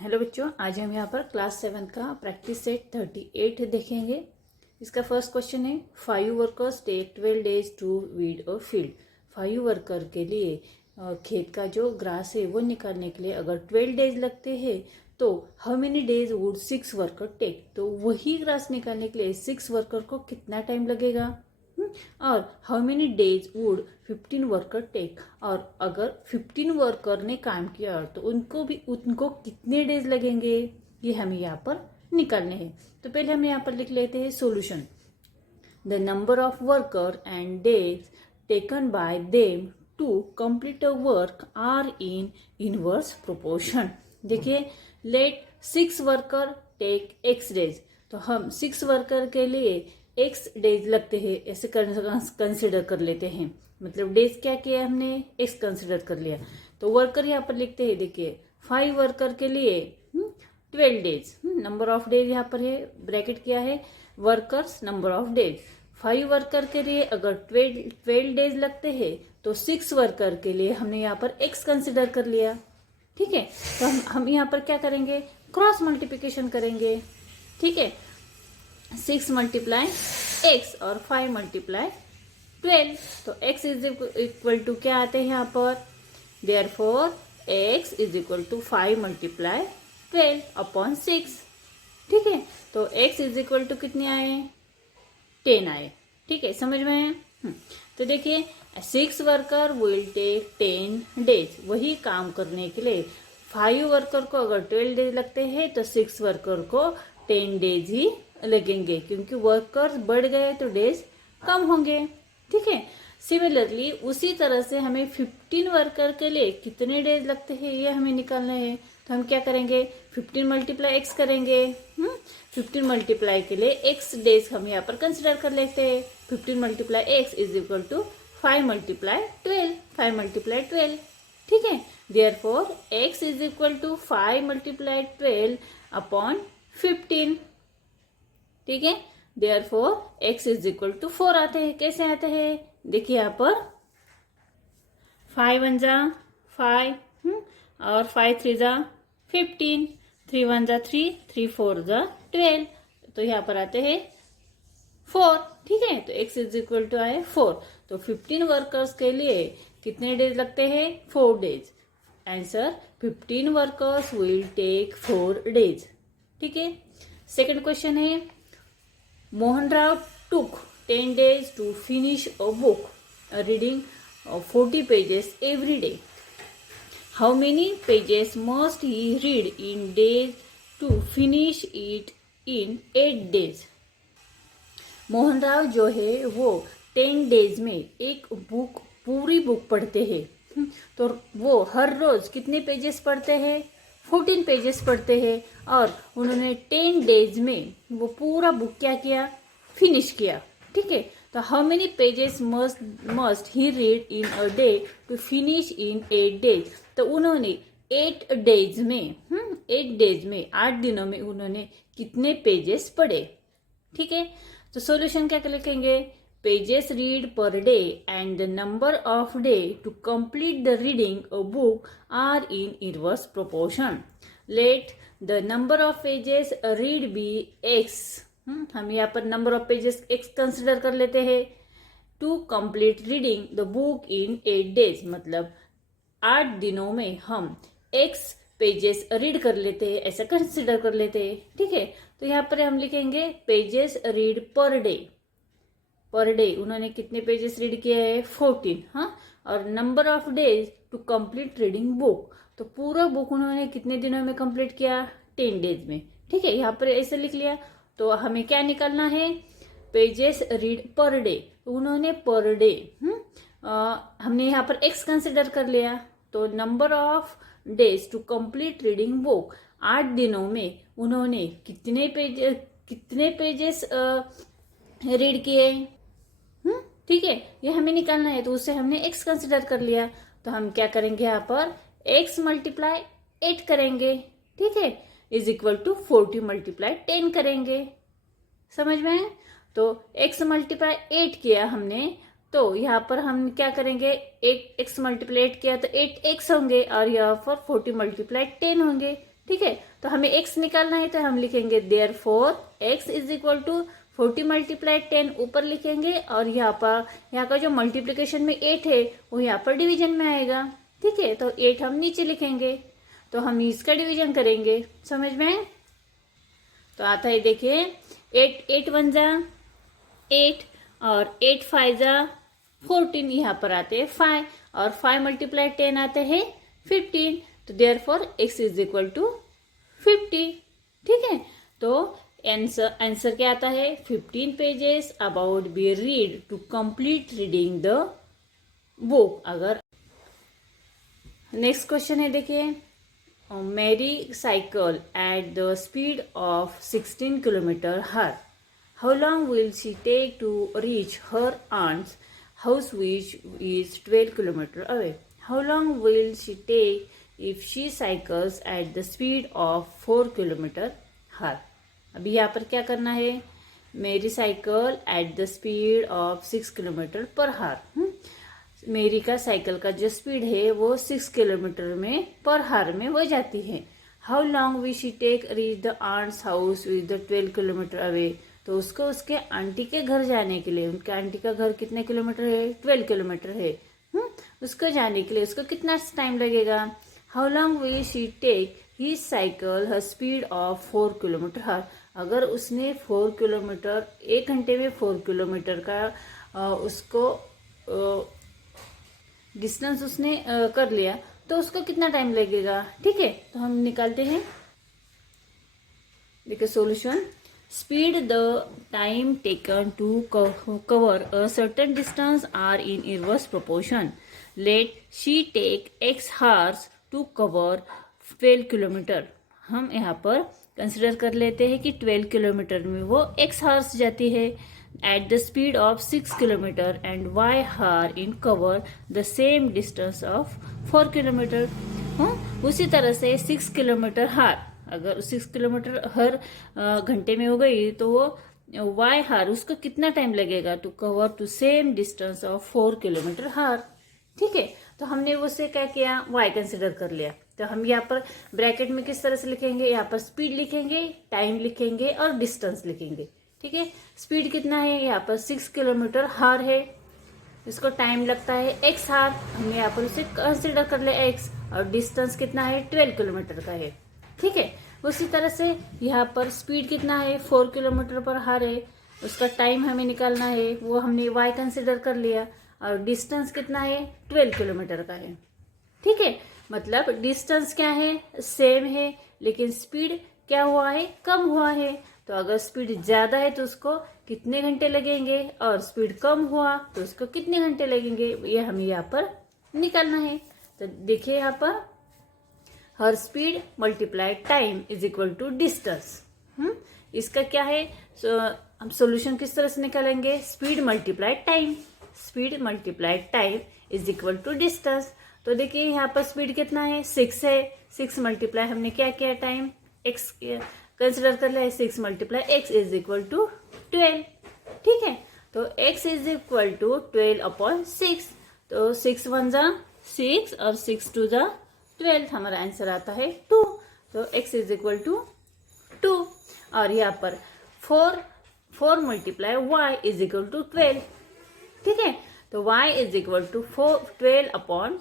Hello बच्चों, आज हम यहाँ पर क्लास 7 का प्रैक्टिस सेट 38 देखेंगे। इसका फर्स्ट क्वेश्चन है 5 workers take 12 days to weed a field. 5 worker के लिए खेत का जो ग्रास है वो निकालने के लिए अगर 12 डेज लगते हैं तो how many days would 6 worker take. तो वही ग्रास निकालने के लिए 6 वर्कर को कितना टाइम लगेगा। और how many days would 15 worker take. और अगर 15 वर्कर ने काम किया तो उनको कितने डेज लगेंगे, ये हमें यहाँ पर निकालने हैं। तो पहले हम यहाँ पर लिख लेते हैं solution. The number of worker and days taken by them to complete a work are in inverse proportion. देखिए, let 6 worker take x days. तो हम 6 वर्कर के लिए x डेज लगते हैं ऐसे कंसिडर कर लेते हैं। मतलब डेज क्या किया हमने, x कंसिडर कर लिया। तो वर्कर यहाँ पर लिखते हैं। देखिए 5 वर्कर के लिए 12 डेज। नंबर ऑफ डेज यहाँ पर है, ब्रैकेट किया है workers number of days. 5 worker के लिए अगर 12 डेज लगते हैं तो 6 वर्कर के लिए हमने यहाँ पर x कंसिडर कर लिया। ठीक है, तो हम यहाँ पर क्या करेंगे, क्रॉस मल्टीप्लिकेशन करेंगे। ठीक है, 6 मल्टीप्लाई x और 5 मल्टीप्लाई 12। तो x इज इक्वल टू क्या आते हैं यहाँ पर, therefore x is equal to 5 multiply 12 upon 6। ठीक है, तो x इज इक्वल टू कितने आए, 10 आए। ठीक है, समझ में आया। तो देखिए 6 वर्कर विल टेक 10 डेज। वही काम करने के लिए 5 वर्कर को अगर 12 डेज लगते हैं तो 6 वर्कर को 10 डेज ही लगेंगे, क्योंकि वर्कर्स बढ़ गए तो डेज कम होंगे। ठीक है, सिमिलरली उसी तरह से हमें 15 वर्कर के लिए कितने डेज लगते हैं ये हमें निकालना है। तो हम क्या करेंगे, 15 मल्टीप्लाई एक्स करेंगे। 15 मल्टीप्लाई के लिए एक्स डेज हम यहाँ पर कंसिडर कर लेते हैं। 15 multiply x is equal to 5 multiply 12। 5 multiply 12। ठीक है, therefore x is equal to 5 multiply 12 upon 15। ठीक है, therefore x is equal to 4 आते हैं। कैसे आते हैं, देखिए यहाँ पर 5 1 जा 5 और 5 3 जा 15, 3 1 जा 3, 3 4 जा 12। तो यहाँ पर आते हैं 4। ठीक है, तो x इज इक्वल टू आए 4। तो 15 वर्कर्स के लिए कितने डेज लगते हैं, 4 days. Answer 15 workers will take 4 days. ठीक है, सेकंड क्वेश्चन है Mohanrao took 10 days to finish a book, reading 40 pages every day. How many pages must he read in days to finish it in 8 days? Mohanrao जो है वो 10 days में एक book, पूरी book पढ़ते हैं। तो वो हर रोज कितने पेजेस पढ़ते हैं, 14 पेजेस पढ़ते हैं। और उन्होंने 10 डेज में वो पूरा बुक क्या किया, फिनिश किया। ठीक है, तो how many pages must he read in a day to finish in 8 days. तो उन्होंने 8 डेज में 8 डेज में 8 दिनों में उन्होंने कितने पेजेस पढ़े। ठीक है, तो सॉल्यूशन क्या लिखेंगे, pages read per day and the number of day to complete the reading a book are in inverse proportion. Let the number of pages read be x. हम यहाँ पर number of pages x consider कर लेते हैं। To complete reading the book in 8 days, मतलब 8 दिनों में हम एक्स पेजेस रीड कर लेते हैं, ऐसा कंसिडर कर लेते हैं। ठीक है, तो यहाँ पर हम लिखेंगे pages read per day. Per day उन्होंने कितने पेजेस रीड किए हैं, 14। हाँ, और number of days to complete reading book, तो पूरा बुक उन्होंने कितने दिनों में कंप्लीट किया, 10 डेज में। ठीक है, यहाँ पर ऐसे लिख लिया। तो हमें क्या निकालना है, पेजेस रीड पर डे। उन्होंने पर डे हमने यहाँ पर x कंसिडर कर लिया। तो number of days to complete reading book, 8 दिनों में उन्होंने कितने पेजेस रीड किए। ठीक है, ये हमें निकालना है। तो उससे हमने x कंसिडर कर लिया। तो हम क्या करेंगे, यहाँ पर x मल्टीप्लाई 8 करेंगे। ठीक है, इज इक्वल टू 40 मल्टीप्लाई 10 करेंगे। समझ में है, तो x मल्टीप्लाई 8 किया हमने, तो यहाँ पर हम क्या करेंगे, 8x मल्टीप्लाई 8 किया तो 8x होंगे और यहाँ पर 40 मल्टीप्लाई 10 होंगे। ठीक है, तो हमें x निकालना है तो हम लिखेंगे therefore x is equal to 40 multiply 10 ऊपर लिखेंगे, और यहाँ का जो मल्टीप्लिकेशन में 8 है वो यहाँ पर डिवीजन में आएगा। ठीक है, तो 8 हम नीचे लिखेंगे, तो हम इसका डिवीजन करेंगे। समझ में? तो आता है, देखिए 8 1 जा 8 और 8 5 जा 14, यहाँ पर आते हैं 5 और 5 मल्टीप्लाई 10 आते हैं 15। तो therefore x is equal to 50। ठीक है, तो आंसर क्या आता है? 15 pages about be read to complete reading the book. अगर नेक्स्ट क्वेश्चन है, देखिए Mary cycle at the speed of 16 km/h. How long will she take to reach her aunt's house, which is 12 km away? How long will she take if she cycles at the speed of 4 km/h? अभी यहाँ पर क्या करना है? मेरी cycle at the speed of 6 km/h। मेरी का cycle का जो स्पीड है वो 6 किलोमीटर में पर हार में हो जाती है। How long we she take reach the aunt's house with the 12 kilometre away. तो उसको उसके आंटी के घर जाने के लिए, उनके आंटी का घर कितने किलोमीटर है? 12 किलोमीटर है। उसको जाने के लिए उसको कितना टाइम लगेगा? How long we she take he cycle her speed of 4 km/h। अगर उसने 4 किलोमीटर 1 घंटे में 4 किलोमीटर का उसको डिस्टेंस उसने कर लिया तो उसको कितना टाइम लगेगा? ठीक है, तो हम निकालते हैं। देखिए solution, speed the time taken to cover a certain distance are in inverse proportion. Let she take x hours to cover 12 kilometre. हम यहाँ पर कंसिडर कर लेते हैं कि 12 किलोमीटर में वो x हार्स जाती है at the speed of 6 km and y hour in cover the same distance of 4 km। उसी तरह से 6 किलोमीटर हार, अगर 6 किलोमीटर हर घंटे में हो गई तो वो y हार उसको कितना टाइम लगेगा? To cover to same distance of 4 kilometre hour. ठीक है, तो हमने उससे क्या किया? y कंसिडर कर लिया। तो हम यहाँ पर ब्रैकेट में किस तरह से लिखेंगे? यहाँ पर स्पीड लिखेंगे, टाइम लिखेंगे और डिस्टेंस लिखेंगे। ठीक है, स्पीड कितना है? यहाँ पर 6 किलोमीटर हार है, इसको टाइम लगता है x हार, हमने यहाँ पर उसे कंसिडर कर लिया x, और डिस्टेंस कितना है? 12 किलोमीटर का है। ठीक है, उसी तरह से यहाँ पर स्पीड कितना है? 4 किलोमीटर पर हार है, उसका टाइम हमें निकालना है, वो हमने y कंसिडर कर लिया, और डिस्टेंस कितना है? 12 किलोमीटर का है। ठीक है, मतलब डिस्टेंस क्या है? सेम है, लेकिन स्पीड क्या हुआ है? कम हुआ है। तो अगर स्पीड ज्यादा है तो उसको कितने घंटे लगेंगे, और स्पीड कम हुआ तो उसको कितने घंटे लगेंगे, ये हमें यहाँ पर निकालना है। तो देखिए यहाँ पर हर speed multiply time is equal to distance. इसका क्या है? हम सॉल्यूशन किस तरह से निकालेंगे? Speed multiply time, speed multiply time is equal to distance. तो देखिए यहाँ पर स्पीड कितना है? 6 है, 6 मल्टीप्लाई हमने क्या किया? टाइम x कंसिडर कर लिया, 6 multiply x is equal to 12। ठीक है, तो x इज इक्वल टू 12/6। तो 6 1 जा 6 और 6 2 जा 12, हमारा आंसर आता है 2। तो x इज इक्वल टू 2। और यहाँ पर 4 multiply y is equal to 12। ठीक है, तो y इज इक्वल टू 12/4।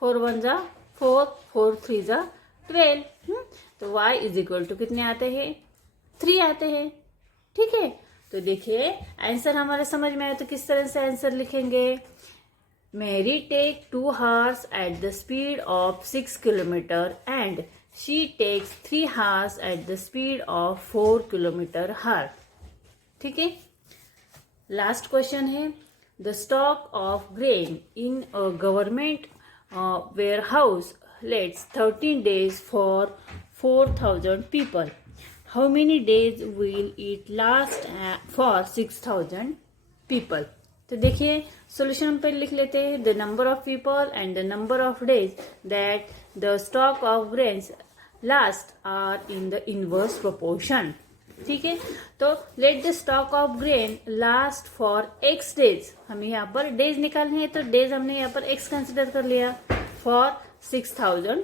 4 1 जा 4, 4 3 जा 12। तो y इज इक्वल टू कितने आते हैं? 3 आते हैं। ठीक है, तो देखिए आंसर हमारे समझ में आया तो किस तरह से आंसर लिखेंगे? Mary take 2 hours at the speed of 6 kilometer and she takes 3 hours at the speed of 4 km/h। ठीक है, लास्ट क्वेश्चन है, the stock of grain in a government warehouse lets 13 days for 4,000 people. How many days will it last for 6,000 people? तो देखिए solution पे लिख लेते हैं, the number of people and the number of days that the stock of grains last are in the inverse proportion. ठीक है, तो let the stock of grain last for x days. हमें यहाँ पर डेज निकालनी है, तो डेज हमने यहाँ पर x कंसिडर कर लिया, फॉर 6,000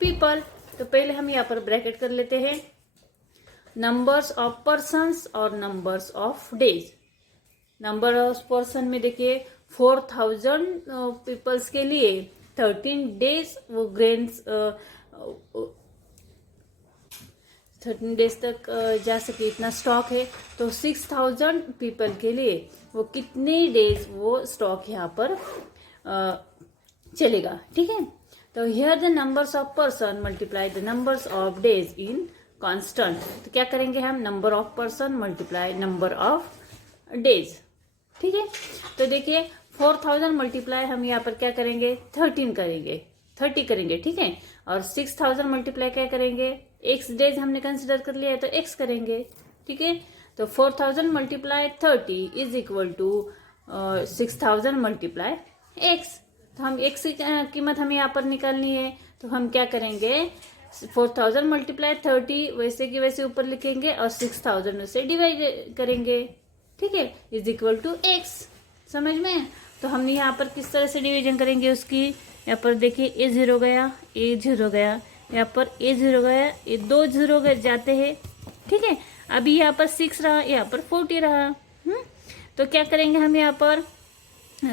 पीपल। तो पहले हम यहाँ पर ब्रैकेट कर लेते हैं नंबर्स ऑफ पर्सन्स और numbers of days. Number of person में देखिए 4000 पीपल्स के लिए 13 डेज वो ग्रेन्स 13 डेज तक जा सके इतना स्टॉक है। तो 6000 पीपल के लिए वो कितने डेज वो स्टॉक यहाँ पर चलेगा, ठीक है। तो here the numbers of person multiply the numbers of days in constant. तो क्या करेंगे हम, number of person multiply number of days, ठीक है। तो देखिए 4000 मल्टीप्लाई हम यहाँ पर क्या करेंगे 30 करेंगे, ठीक है। और 6000 मल्टीप्लाई क्या करेंगे, एक्स डेज हमने कंसिडर कर लिया है तो एक्स करेंगे, ठीक है। तो 4000 multiply 30 is equal to 6000 multiply x. तो हम एक्स की कीमत हमें यहाँ पर निकालनी है, तो हम क्या करेंगे 4000 मल्टीप्लाई 30 वैसे की वैसे ऊपर लिखेंगे और 6000 में से डिवाइड करेंगे, ठीक है, इज इक्वल टू एक्स। समझ में? तो हमने यहाँ पर किस तरह से डिवीजन करेंगे उसकी, यहाँ पर देखिए ए 0 गया, ए 0 गया, यहाँ पर ए 0 गया, ये 2 0 जाते हैं, ठीक है। अभी यहाँ पर 6 रहा, यहाँ पर 40 रहा। तो क्या करेंगे हम यहाँ पर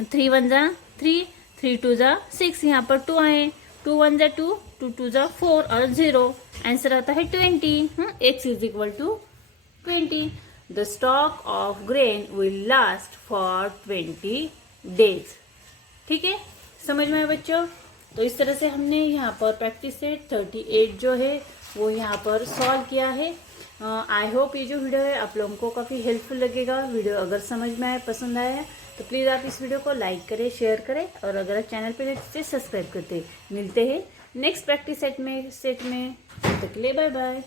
3 1 जा 3, 3 2 जा 6, यहाँ पर 2 आए, 2 1 जा 2, 2 2 जा 4 और 0, आंसर आता है 20। X is equal to 20। The stock of grain will last for 20 days, ठीक है। समझ में आया बच्चों? तो इस तरह से हमने यहाँ पर प्रैक्टिस सेट 38 जो है वो यहाँ पर सॉल्व किया है। आई होप ये जो वीडियो है आप लोगों को काफ़ी हेल्पफुल लगेगा। वीडियो अगर समझ में आए, पसंद आया तो प्लीज़ आप इस वीडियो को लाइक करें, शेयर करें और अगर आप चैनल पर से सब्सक्राइब करते। मिलते हैं नेक्स्ट प्रैक्टिस सेट में। तब तक के लिए बाय बाय।